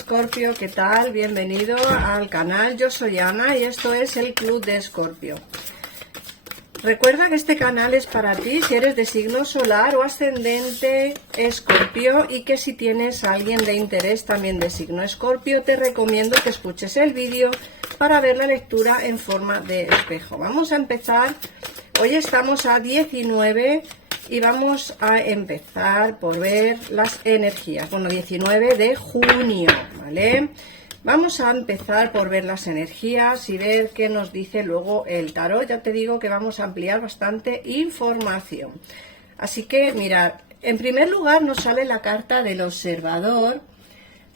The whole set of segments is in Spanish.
Escorpio, ¿qué tal? Bienvenido al canal, yo soy Ana y esto es el Club de Escorpio. Recuerda que este canal es para ti si eres de signo solar o ascendente Escorpio y que si tienes a alguien de interés también de signo Escorpio, te recomiendo que escuches el vídeo para ver la lectura en forma de espejo. Vamos a empezar, hoy estamos a 19 y vamos a empezar por ver las energías. Bueno, 19 de junio, ¿vale? Vamos a empezar por ver las energías y ver qué nos dice luego el tarot. Ya te digo que vamos a ampliar bastante información. Así que mirad, en primer lugar nos sale la carta del observador,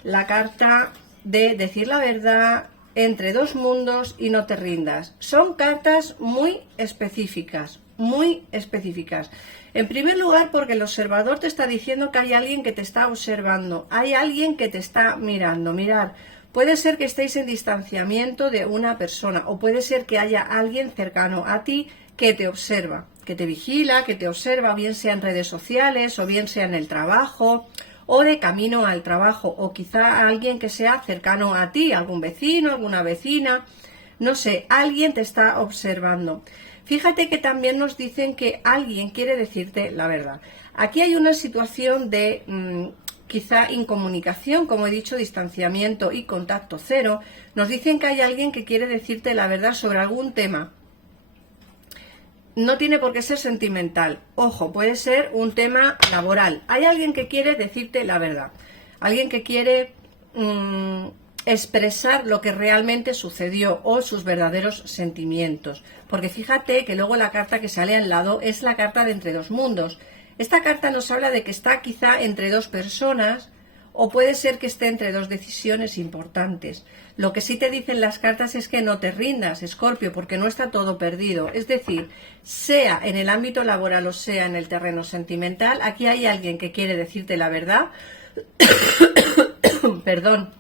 la carta de decir la verdad, entre dos mundos y no te rindas. Son cartas muy específicas, muy específicas. En primer lugar, porque el observador te está diciendo que hay alguien que te está observando, hay alguien que te está mirando. Mirad, puede ser que estéis en distanciamiento de una persona o puede ser que haya alguien cercano a ti que te observa, que te vigila, que te observa, bien sea en redes sociales o bien sea en el trabajo o de camino al trabajo, o quizá alguien que sea cercano a ti, algún vecino, alguna vecina, no sé, alguien te está observando. Fíjate que también nos dicen que alguien quiere decirte la verdad. Aquí hay una situación de quizá incomunicación, como he dicho, distanciamiento y contacto cero. Nos dicen que hay alguien que quiere decirte la verdad sobre algún tema. No tiene por qué ser sentimental. Ojo, puede ser un tema laboral. Hay alguien que quiere decirte la verdad. Alguien que quiere expresar lo que realmente sucedió o sus verdaderos sentimientos. Porque fíjate que luego la carta que sale al lado es la carta de entre dos mundos. Esta carta nos habla de que está quizá entre dos personas o puede ser que esté entre dos decisiones importantes. Lo que sí te dicen las cartas es que no te rindas, Escorpio, porque no está todo perdido. Es decir, sea en el ámbito laboral o sea en el terreno sentimental, aquí hay alguien que quiere decirte la verdad. Perdón.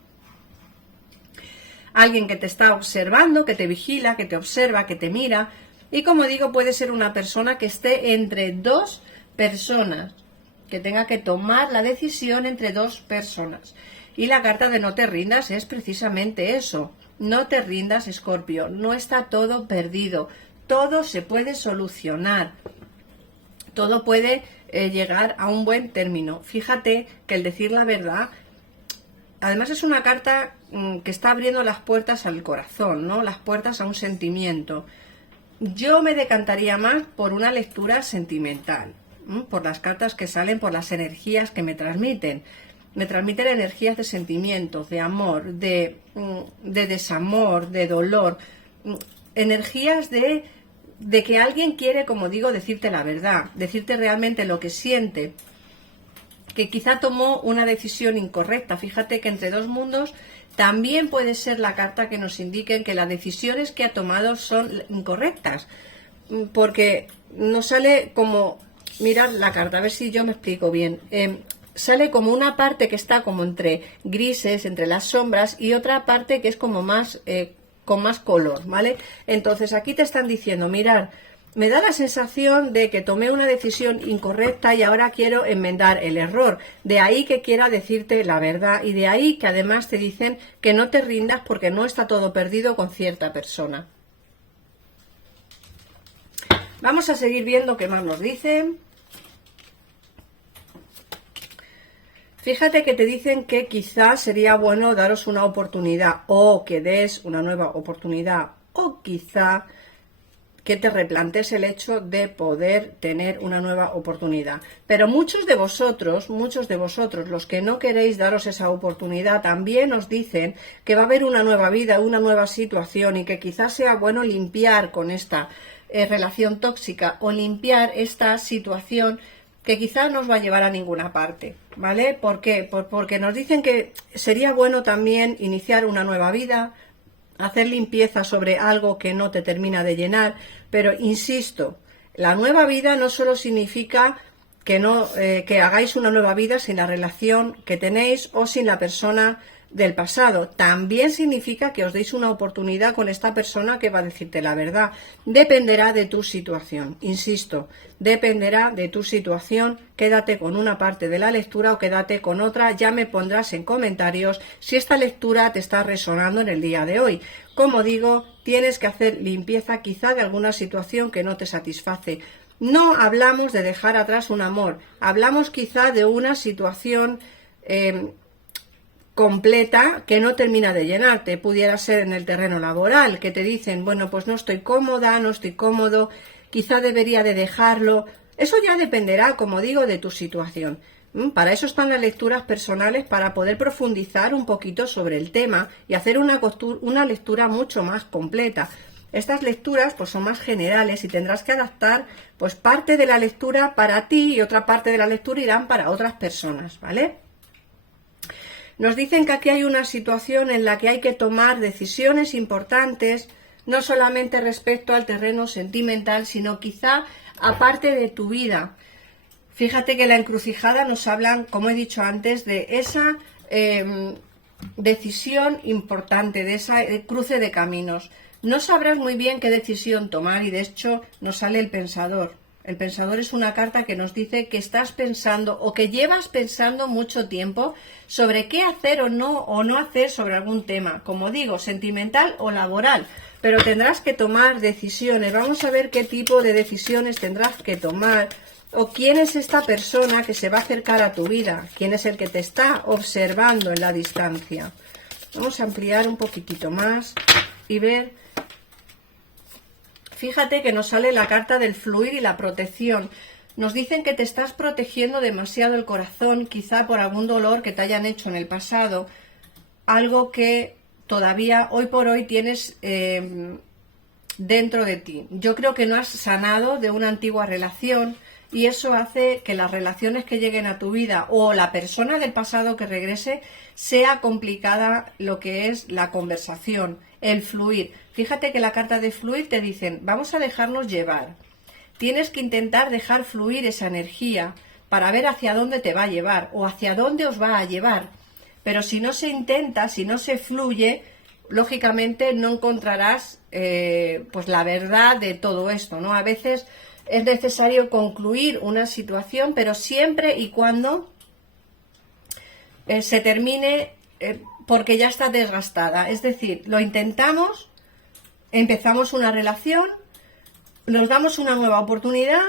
Alguien que te está observando, que te vigila, que te observa, que te mira. Y como digo, puede ser una persona que esté entre dos personas, que tenga que tomar la decisión entre dos personas. Y la carta de no te rindas es precisamente eso. No te rindas, Escorpio. No está todo perdido. Todo se puede solucionar. Todo puede llegar a un buen término. Fíjate que el decir la verdad, además es una carta que está abriendo las puertas al corazón, ¿no? Las puertas a un sentimiento. Yo me decantaría más por una lectura sentimental, por las cartas que salen, por las energías que me transmiten. Me transmiten energías de sentimientos, de amor, de desamor, de dolor, energías de que alguien quiere, como digo, decirte la verdad, decirte realmente lo que siente, que quizá tomó una decisión incorrecta. Fíjate que entre dos mundos también puede ser la carta que nos indiquen que las decisiones que ha tomado son incorrectas, porque nos sale como, mirad la carta, a ver si yo me explico bien. Sale como una parte que está como entre grises, entre las sombras, y otra parte que es como más con más color, ¿vale? Entonces aquí te están diciendo, mirad, me da la sensación de que tomé una decisión incorrecta y ahora quiero enmendar el error. De ahí que quiera decirte la verdad y de ahí que además te dicen que no te rindas porque no está todo perdido con cierta persona. Vamos a seguir viendo qué más nos dicen. Fíjate que te dicen que quizás sería bueno daros una oportunidad o que des una nueva oportunidad o quizá que te replantes el hecho de poder tener una nueva oportunidad. Pero muchos de vosotros, los que no queréis daros esa oportunidad, también os dicen que va a haber una nueva vida, una nueva situación y que quizás sea bueno limpiar con esta relación tóxica o limpiar esta situación que quizás no os va a llevar a ninguna parte, ¿vale? ¿Por qué? Porque nos dicen que sería bueno también iniciar una nueva vida, hacer limpieza sobre algo que no te termina de llenar, pero insisto, la nueva vida no solo significa que hagáis una nueva vida sin la relación que tenéis o sin la persona del pasado. También significa que os deis una oportunidad con esta persona que va a decirte la verdad. Dependerá de tu situación, insisto, dependerá de tu situación. Quédate con una parte de la lectura o quédate con otra. Ya me pondrás en comentarios si esta lectura te está resonando en el día de hoy. Como digo, tienes que hacer limpieza quizá de alguna situación que no te satisface. No hablamos de dejar atrás un amor, hablamos quizá de una situación completa que no termina de llenarte. Pudiera ser en el terreno laboral, que te dicen, bueno, pues no estoy cómoda, no estoy cómodo, quizá debería de dejarlo. Eso ya dependerá, como digo, de tu situación. Para eso están las lecturas personales, para poder profundizar un poquito sobre el tema y hacer una lectura mucho más completa. Estas lecturas pues son más generales y tendrás que adaptar pues parte de la lectura para ti y otra parte de la lectura irán para otras personas, ¿vale? Nos dicen que aquí hay una situación en la que hay que tomar decisiones importantes, no solamente respecto al terreno sentimental, sino quizá aparte de tu vida. Fíjate que la encrucijada nos hablan, como he dicho antes, de esa decisión importante, de ese cruce de caminos. No sabrás muy bien qué decisión tomar y de hecho nos sale el pensador. El pensador es una carta que nos dice que estás pensando o que llevas pensando mucho tiempo sobre qué hacer o no hacer sobre algún tema, como digo, sentimental o laboral, pero tendrás que tomar decisiones. Vamos a ver qué tipo de decisiones tendrás que tomar o quién es esta persona que se va a acercar a tu vida, quién es el que te está observando en la distancia. Vamos a ampliar un poquitito más y ver. Fíjate que nos sale la carta del fluir y la protección. Nos dicen que te estás protegiendo demasiado el corazón, quizá por algún dolor que te hayan hecho en el pasado, algo que todavía hoy por hoy tienes dentro de ti. Yo creo que no has sanado de una antigua relación y eso hace que las relaciones que lleguen a tu vida o la persona del pasado que regrese sea complicada lo que es la conversación, el fluir. Fíjate que la carta de fluir te dicen, vamos a dejarnos llevar. Tienes que intentar dejar fluir esa energía para ver hacia dónde te va a llevar o hacia dónde os va a llevar. Pero si no se intenta, si no se fluye, lógicamente no encontrarás pues la verdad de todo esto, ¿no? A veces es necesario concluir una situación, pero siempre y cuando se termine porque ya está desgastada. Es decir, lo intentamos, empezamos una relación, nos damos una nueva oportunidad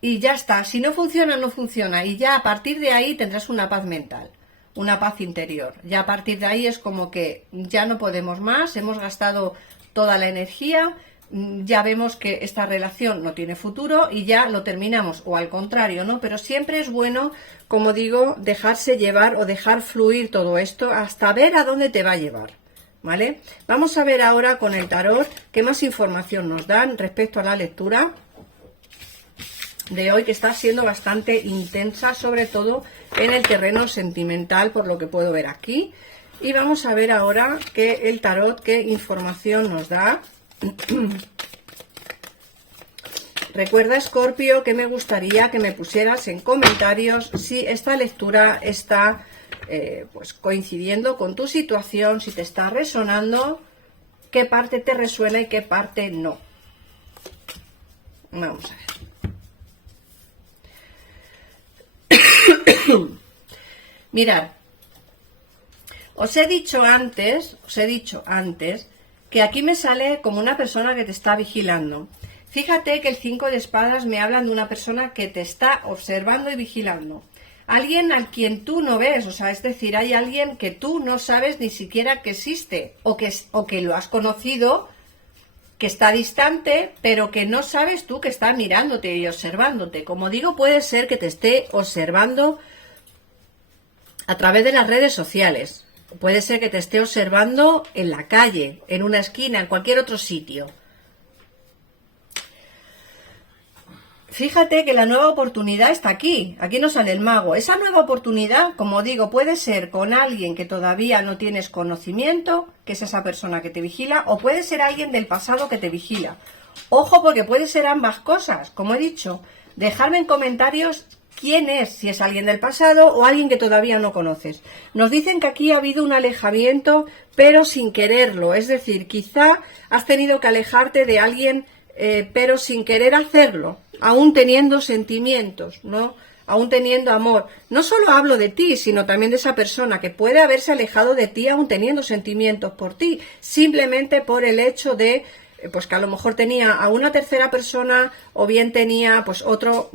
y ya está. Si no funciona, no funciona. Y ya a partir de ahí tendrás una paz mental, una paz interior. Ya a partir de ahí es como que ya no podemos más, hemos gastado toda la energía, ya vemos que esta relación no tiene futuro y ya lo terminamos, o al contrario, ¿no? Pero siempre es bueno, como digo, dejarse llevar o dejar fluir todo esto hasta ver a dónde te va a llevar, ¿vale? Vamos a ver ahora con el tarot qué más información nos dan respecto a la lectura de hoy, que está siendo bastante intensa, sobre todo en el terreno sentimental, por lo que puedo ver aquí. Y vamos a ver ahora que el tarot, qué información nos da. Recuerda, Escorpio, que me gustaría que me pusieras en comentarios si esta lectura está pues coincidiendo con tu situación, si te está resonando, qué parte te resuena y qué parte no. Vamos a ver. Mirad, os he dicho antes que aquí me sale como una persona que te está vigilando. Fíjate que el 5 de espadas me hablan de una persona que te está observando y vigilando. Alguien a quien tú no ves, o sea, es decir, hay alguien que tú no sabes ni siquiera que existe, o que lo has conocido, que está distante, pero que no sabes tú que está mirándote y observándote. Como digo, puede ser que te esté observando a través de las redes sociales. Puede ser que te esté observando en la calle, en una esquina, en cualquier otro sitio. Fíjate que la nueva oportunidad está aquí. Aquí nos sale el mago. Esa nueva oportunidad, como digo, puede ser con alguien que todavía no tienes conocimiento, que es esa persona que te vigila, o puede ser alguien del pasado que te vigila. Ojo, porque puede ser ambas cosas. Como he dicho, dejadme en comentarios quién es, si es alguien del pasado o alguien que todavía no conoces. Nos dicen que aquí ha habido un alejamiento, pero sin quererlo, es decir, quizá has tenido que alejarte de alguien, pero sin querer hacerlo, aún teniendo sentimientos, ¿no? Aún teniendo amor. No solo hablo de ti, sino también de esa persona que puede haberse alejado de ti aún teniendo sentimientos por ti, simplemente por el hecho de pues que a lo mejor tenía a una tercera persona o bien tenía pues otro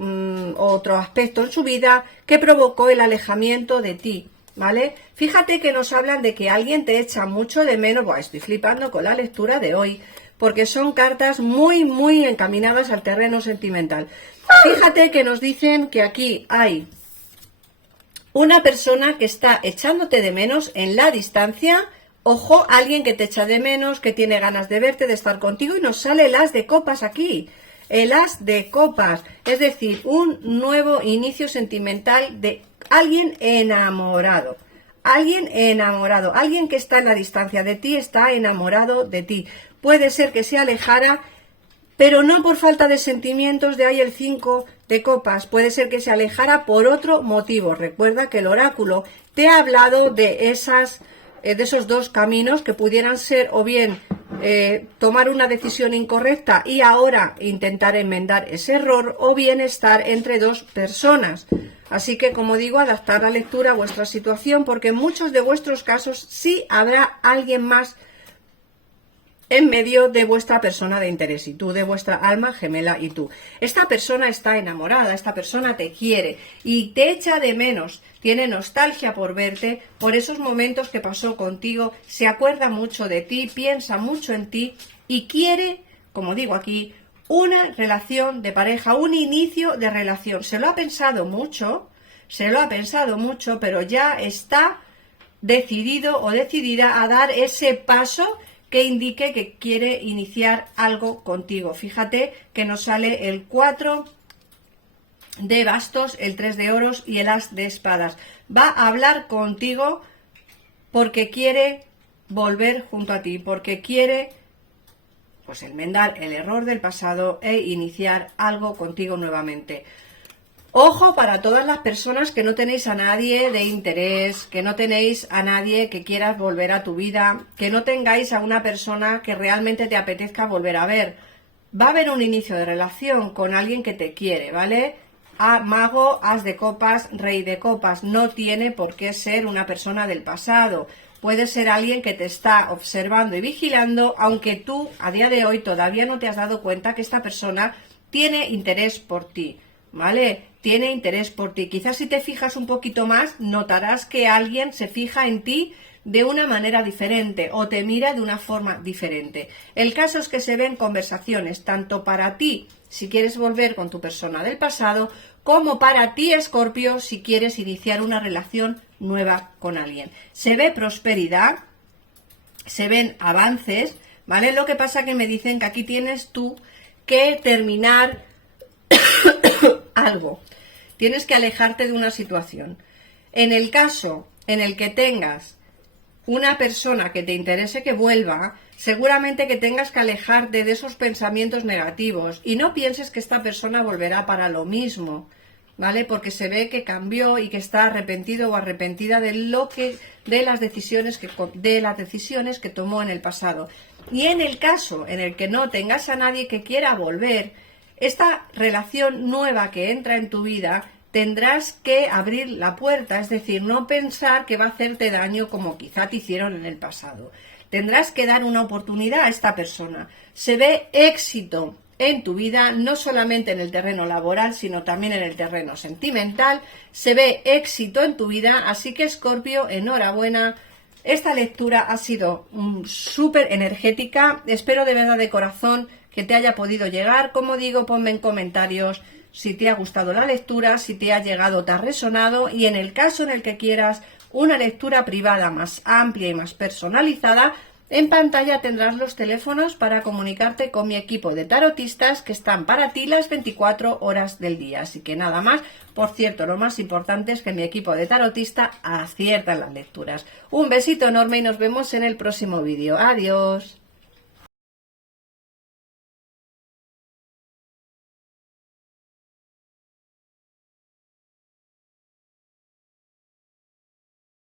aspecto en su vida que provocó el alejamiento de ti, ¿vale? Fíjate que nos hablan de que alguien te echa mucho de menos. Buah, estoy flipando con la lectura de hoy, porque son cartas muy, muy encaminadas al terreno sentimental. Fíjate que nos dicen que aquí hay una persona que está echándote de menos en la distancia. Ojo, alguien que te echa de menos, que tiene ganas de verte, de estar contigo, y nos sale el as de copas aquí. El as de copas, es decir, un nuevo inicio sentimental de alguien enamorado. Alguien enamorado, alguien que está en la distancia de ti, está enamorado de ti. Puede ser que se alejara, pero no por falta de sentimientos, de ahí el 5 de copas. Puede ser que se alejara por otro motivo. Recuerda que el oráculo te ha hablado de esos dos caminos que pudieran ser o bien tomar una decisión incorrecta y ahora intentar enmendar ese error, o bien estar entre dos personas. Así que, como digo, adaptar la lectura a vuestra situación, porque en muchos de vuestros casos sí habrá alguien más en medio de vuestra persona de interés y tú, de vuestra alma gemela y tú. Esta persona está enamorada, esta persona te quiere y te echa de menos, tiene nostalgia por verte, por esos momentos que pasó contigo, se acuerda mucho de ti, piensa mucho en ti y quiere, como digo aquí, una relación de pareja, un inicio de relación. Se lo ha pensado mucho, pero ya está decidido o decidida a dar ese paso que indique que quiere iniciar algo contigo. Fíjate que nos sale el 4 de bastos, el 3 de oros y el as de espadas. Va a hablar contigo porque quiere volver junto a ti, porque quiere pues enmendar el error del pasado e iniciar algo contigo nuevamente. Ojo para todas las personas que no tenéis a nadie de interés, que no tenéis a nadie que quieras volver a tu vida, que no tengáis a una persona que realmente te apetezca volver a ver. Va a haber un inicio de relación con alguien que te quiere, ¿vale? Mago, as de copas, rey de copas. No tiene por qué ser una persona del pasado. Puede ser alguien que te está observando y vigilando, aunque tú a día de hoy todavía no te has dado cuenta que esta persona tiene interés por ti, ¿vale? Tiene interés por ti. Quizás si te fijas un poquito más, notarás que alguien se fija en ti de una manera diferente o te mira de una forma diferente. El caso es que se ven conversaciones tanto para ti, si quieres volver con tu persona del pasado, como para ti, Escorpio, si quieres iniciar una relación nueva con alguien. Se ve prosperidad, se ven avances, ¿vale? Lo que pasa que me dicen que aquí tienes tú que terminar algo. Tienes que alejarte de una situación. En el caso en el que tengas una persona que te interese que vuelva, seguramente que tengas que alejarte de esos pensamientos negativos y no pienses que esta persona volverá para lo mismo, ¿vale? Porque se ve que cambió y que está arrepentido o arrepentida de las decisiones que tomó en el pasado. Y en el caso en el que no tengas a nadie que quiera volver, esta relación nueva que entra en tu vida, tendrás que abrir la puerta, es decir, no pensar que va a hacerte daño como quizá te hicieron en el pasado. Tendrás que dar una oportunidad a esta persona. Se ve éxito en tu vida, no solamente en el terreno laboral, sino también en el terreno sentimental. Se ve éxito en tu vida, así que Escorpio, enhorabuena. Esta lectura ha sido súper energética. Espero de verdad de corazón que te haya podido llegar. Como digo, ponme en comentarios si te ha gustado la lectura, si te ha llegado, te ha resonado, y en el caso en el que quieras una lectura privada más amplia y más personalizada, en pantalla tendrás los teléfonos para comunicarte con mi equipo de tarotistas que están para ti las 24 horas del día. Así que nada más. Por cierto, lo más importante es que mi equipo de tarotista acierta las lecturas. Un besito enorme y nos vemos en el próximo vídeo. Adiós.